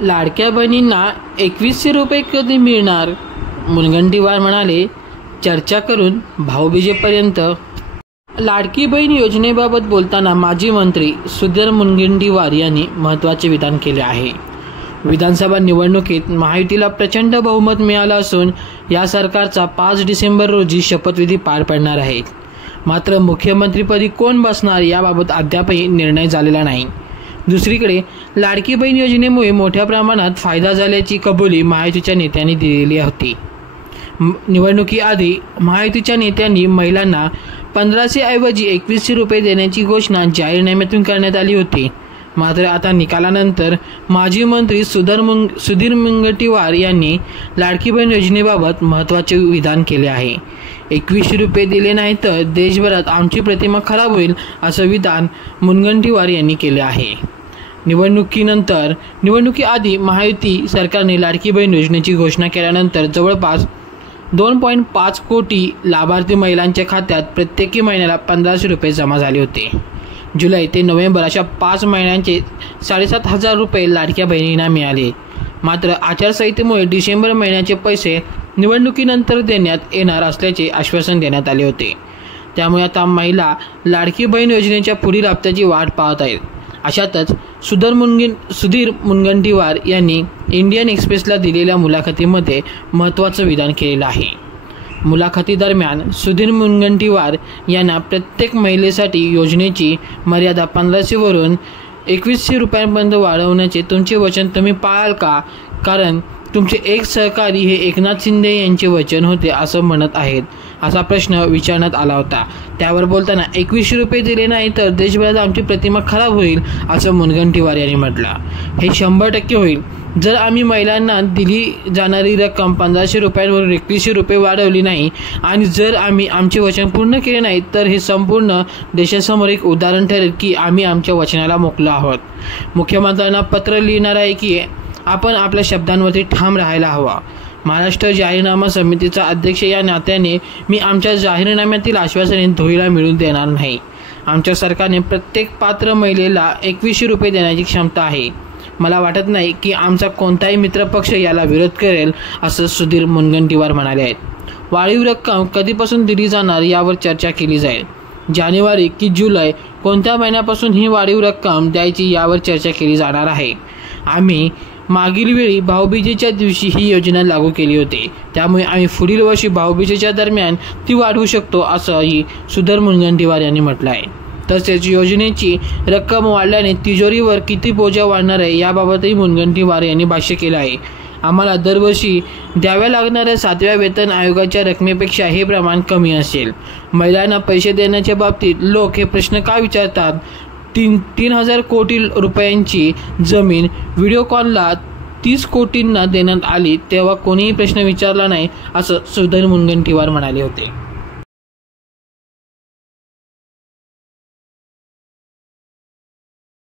लाडक्या बहिणींना 2100 रुपये कधी मिळणार? मुनगंटीवार म्हणाले, चर्चा करून भाऊबीजेपर्यंत. लाडकी बहीण योजनेबाबत बोलताना माजी मंत्री सुधीर मुनगंटीवार यांनी महत्त्वाचे विधान केले आहे. विधानसभा निवडणुकीत महायुतीला प्रचंड बहुमत मिळालं असून या सरकारचा 5 डिसेंबर रोजी शपथविधी पार पडणार आहे. मात्र मुख्यमंत्रीपदी कोण बसणार याबाबत अद्यापही निर्णय झालेला नाही. दुसरीकडे लाडकी बहीण योजनेमुळे मोठ्या प्रमाणात फायदा झाल्याची कबुली महायुतीच्या नेत्यांनी दिलेली होती. निवडणुकीआधी महायुतीच्या नेत्यांनी महिलांना 1500 ऐवजी 2100 रुपये देण्याची घोषणा जाहीरनाम्यातून करण्यात आली होती. मात्र आता निकालानंतर माजी मंत्री सुधीर मुनगंटीवार यांनी लाडकी बहीण योजनेबाबत महत्त्वाचे विधान केले आहे. 2100 रुपये दिले नाही तर देशभरात आमची प्रतिमा खराब होईल, असं विधान मुनगंटीवार यांनी केले आहे. निवडणुकीआधी महायुती सरकारने लाडकी बहीण योजनेची घोषणा केल्यानंतर जवळपास 2.5 कोटी लाभार्थी महिलांच्या खात्यात प्रत्येकी महिन्याला 1500 रुपये जमा झाले होते. जुलै ते नोव्हेंबर अशा 5 महिन्यांचे 7500 रुपये लाडक्या बहिणींना मिळाले. मात्र आचारसंहितेमुळे डिसेंबर महिन्याचे पैसे निवडणुकीनंतर देण्यात येणार असल्याचे आश्वासन देण्यात आले होते. त्यामुळे आता महिला लाडकी बहीण योजनेच्या पुढील हप्त्याची वाट पाहत आहेत. अशातच सुधीर मुनगंटीवार यांनी इंडियन एक्सप्रेसला दिलेल्या मुलाखतीमध्ये महत्त्वाचं विधान केलेलं आहे. मुलाखतीदरम्यान सुधीर मुनगंटीवार यांना प्रत्येक महिलेसाठी योजनेची मर्यादा 1500 वरून 2100 रुपयांपर्यंत वाढवण्याचे तुमचे वचन तुम्ही पाळाल का? कारण तुमचे एक सहकारी हे एकनाथ शिंदे यांचे वचन होते असं म्हणत आहेत, असा प्रश्न विचारण्यात आला होता. त्यावर बोलताना 2100 रुपये दिले नाही तर देशभरात आमची प्रतिमा खराब होईल, असं मुनगंटीवार यांनी म्हटलं. हे 100% होईल. जर आम्ही महिलांना दिली जाणारी रक्कम 1500 रुपयांवरून 2100 रुपये वाढवली नाही आणि जर आम्ही आमचे वचन पूर्ण केले नाही तर हे संपूर्ण देशासमोर एक उदाहरण ठरेल की आम्ही आमच्या वचनाला मुकलो आहोत. मुख्यमंत्र्यांना पत्र लिहिणार आहे की आपण आपल्या शब्दांवरती ठाम राहायला हवा. महाराष्ट्र जाहीरनामा समितीचा अध्यक्ष या नात्याने मी आमच्या जाहीरनाम्यातील आश्वासने धुळीला मिळून देणार नाही. आमच्या सरकारने प्रत्येक पात्र महिलेला 2100 रुपये देण्याची क्षमता आहे. मला वाटत नाही की आमचा कोणताही मित्रपक्ष याला विरोध करेल, असं सुधीर मुनगंटीवार म्हणाले आहेत. वाढीव रक्कम कधीपासून दिली जाणार यावर चर्चा केली जाईल. जानेवारी की जुलै कोणत्या महिन्यापासून ही वाढीव रक्कम द्यायची यावर चर्चा केली जाणार आहे. आम्ही मागील वेळी भाऊबीजेच्या दिवशी ही योजना लागू केली होती, त्यामुळे आम्ही पुढील वर्षी भाऊबीजेच्या दरम्यान ती वाढवू शकतो, असंही सुधीर मुनगंटीवार यांनी म्हटलं आहे. तसेच योजनेची रक्कम वाढल्याने तिजोरीवर किती बोजा वाढणार आहे याबाबतही मुनगंटीवार यांनी भाष्य केलं आहे. आम्हाला दरवर्षी द्याव्या लागणाऱ्या 7व्या वेतन आयोगाच्या रकमेपेक्षा हे प्रमाण कमी असेल. महिलांना पैसे देण्याच्या बाबतीत लोक हे प्रश्न का विचारतात? 3,000 कोटी रुपयांची जमीन व्हिडिओकॉनला 30 कोटींना देण्यात आली तेव्हा कोणीही प्रश्न विचारला नाही, असं सुधीर मुनगंटीवार म्हणाले होते.